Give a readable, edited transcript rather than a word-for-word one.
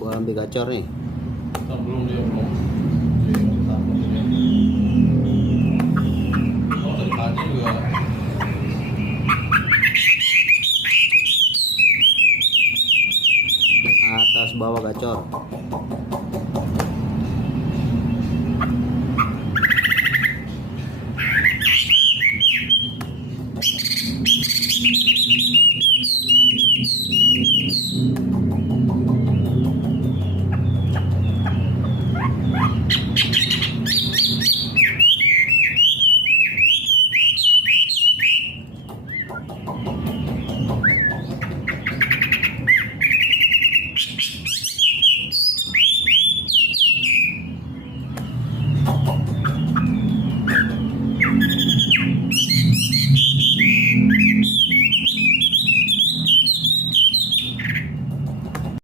gua ambil gacor nih. Belum dia belum. Oh, dari tadi juga. Atas bawah gacor.